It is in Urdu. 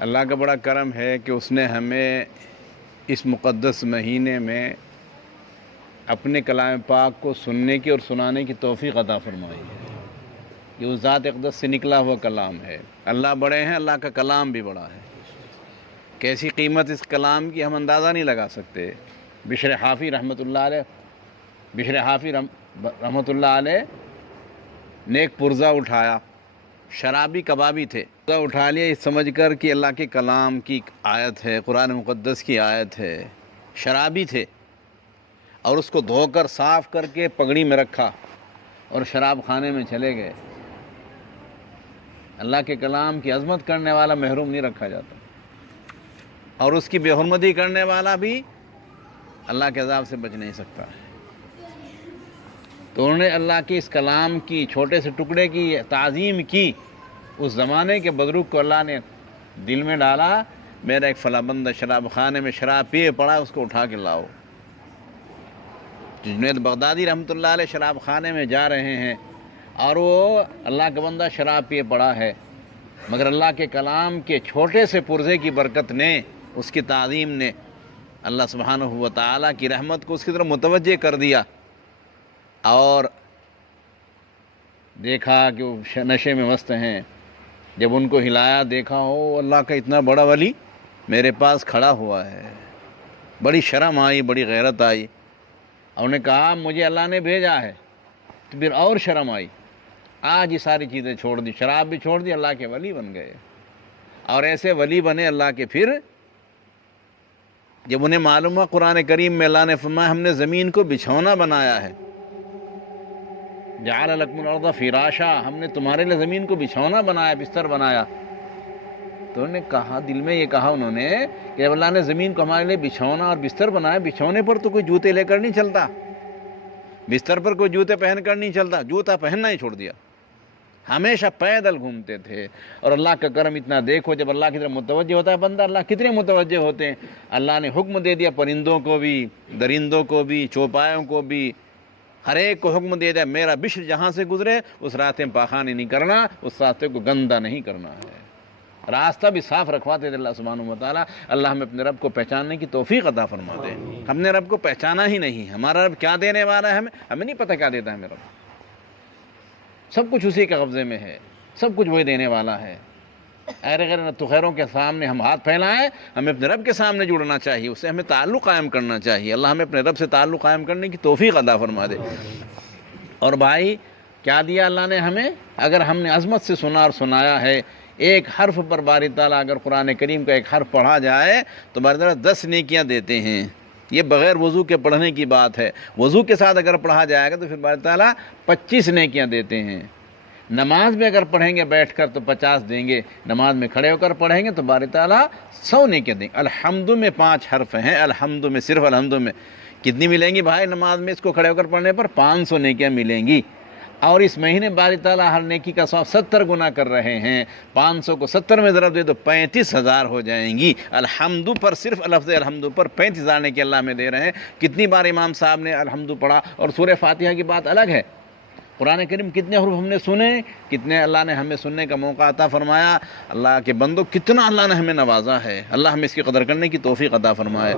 اللہ کا بڑا کرم ہے کہ اس نے ہمیں اس مقدس مہینے میں اپنے کلام پاک کو سننے کی اور سنانے کی توفیق عطا فرمائی ہے۔ یہ اس ذات اقدس سے نکلا ہوا کلام ہے۔ اللہ بڑے ہیں، اللہ کا کلام بھی بڑا ہے۔ کیسی قیمت اس کلام کی ہم اندازہ نہیں لگا سکتے۔ بشر حافی رحمۃ اللہ علیہ نے ایک پرزہ اٹھایا، شرابی کبابی تھے، پرزہ اٹھا لیا یہ سمجھ کر کہ اللہ کے کلام کی آیت ہے، قرآن مقدس کی آیت ہے۔ شرابی تھے اور اس کو دھو کر صاف کر کے پگڑی میں رکھا اور شراب خانے میں چلے گئے۔ اللہ کے کلام کی عظمت کرنے والا محروم نہیں رکھا جاتا، اور اس کی بے حرمتی کرنے والا بھی اللہ کے عذاب سے بچ نہیں سکتا۔ تو انہوں نے اللہ کے اس کلام کی چھوٹے سے ٹکڑے کی تعظیم کی۔ اس زمانے کے بزرگ کو اللہ نے دل میں ڈالا، میرا ایک فلاں بندہ شراب خانے میں شراب پیے پڑا، اس کو اٹھا کے لاؤ۔ جنید بغدادی رحمۃ اللہ علیہ شراب خانے میں جا رہے ہیں اور وہ اللہ کا بندہ شراب پیے پڑا ہے، مگر اللہ کے کلام کے چھوٹے سے پرزے کی برکت نے، اس کی تعظیم نے اللہ سبحانہ و تعالیٰ کی رحمت کو اس کی طرف متوجہ کر دیا، اور دیکھا کہ وہ نشے میں مست ہیں۔ جب ان کو ہلایا، دیکھا ہو اللہ کا اتنا بڑا ولی میرے پاس کھڑا ہوا ہے، بڑی شرم آئی، بڑی غیرت آئی، اور انہوں نے کہا مجھے اللہ نے بھیجا ہے۔ تو پھر اور شرم آئی، آج یہ ساری چیزیں چھوڑ دی، شراب بھی چھوڑ دی، اللہ کے ولی بن گئے۔ اور ایسے ولی بنے اللہ کے، پھر جب انہیں معلوم ہوا قرآن کریم میں اللہ نے فرمایا ہم نے زمین کو بچھونا بنایا ہے، جعل لکم الارض فراشا، ہم نے تمہارے لیے زمین کو بچھونا بنایا، بستر بنایا۔ تو انہوں نے کہا، دل میں یہ کہا انہوں نے کہ جب اللہ نے زمین کو ہمارے لیے بچھونا اور بستر بنایا، بچھونے پر تو کوئی جوتے لے کر نہیں چلتا، بستر پر کوئی جوتے پہن کر نہیں چلتا، جوتا پہننا ہی چھوڑ دیا، ہمیشہ پیدل گھومتے تھے۔ اور اللہ کا کرم اتنا دیکھو، جب اللہ کی طرف متوجہ ہوتا ہے بندہ، اللہ کتنے متوجہ ہوتے ہیں۔ اللہ نے حکم دے دیا پرندوں کو بھی، درندوں کو بھی، چوپایوں کو بھی، ہر ایک کو حکم دے دیا میرا بشر جہاں سے گزرے اس راستے میں پاخانے نہیں کرنا، اس راستے کو گندہ نہیں کرنا ہے۔ راستہ بھی صاف رکھواتے تھے اللہ سبحانہ و تعالیٰ۔ اللہ ہمیں اپنے رب کو پہچاننے کی توفیق عطا فرما دے۔ ہم نے رب کو پہچانا ہی نہیں، ہمارا رب کیا دینے والا ہے ہمیں نہیں پتہ کیا دیتا ہے میرا رب۔ سب کچھ اسی کے قبضے میں ہے، سب کچھ وہی دینے والا ہے۔ غیر تو خیروں کے سامنے ہم ہاتھ پھیلائیں، ہمیں اپنے رب کے سامنے جڑنا چاہیے، اس سے ہمیں تعلق قائم کرنا چاہیے۔ اللہ ہمیں اپنے رب سے تعلق قائم کرنے کی توفیق عطا فرما دے۔ اور بھائی کیا دیا اللہ نے ہمیں؟ اگر ہم نے عظمت سے سنا اور سنایا ہے، ایک حرف پر باری تعالیٰ اگر قرآن کریم کا ایک حرف پڑھا جائے تو باری تعالیٰ 10 نیکیاں دیتے ہیں۔ یہ بغیر وضو کے پڑھنے کی بات ہے، وضو کے ساتھ اگر پڑھا جائے گا تو پھر باری تعالیٰ 25 نیکیاں دیتے ہیں۔ نماز میں اگر پڑھیں گے بیٹھ کر تو 50 دیں گے، نماز میں کھڑے ہو کر پڑھیں گے تو باری تعالیٰ 100 نیکیاں دیں گے۔ الحمد میں 5 حرف ہیں، الحمد میں، صرف الحمد میں کتنی ملیں گی بھائی؟ نماز میں اس کو کھڑے ہو کر پڑھنے پر 500 نیکیاں ملیں گی۔ اور اس مہینے باری تعالیٰ ہر نیکی کا ثواب 70 گنا کر رہے ہیں، 500 کو 70 میں ضرب دے تو 35,000 ہو جائیں گی۔ الحمد پر، صرف لفظ الحمد پر 35,000 نیکی اللہ میں دے رہے ہیں۔ کتنی بار امام صاحب نے الحمد پڑھا؟ اور سورہ فاتحہ کی بات الگ ہے۔ قرآن کریم کتنے حروف ہم نے سنے، کتنے اللہ نے ہمیں سننے کا موقع عطا فرمایا۔ اللہ کے بندوں کتنا اللہ نے ہمیں نوازا ہے، اللہ ہمیں اس کی قدر کرنے کی توفیق عطا فرمائے۔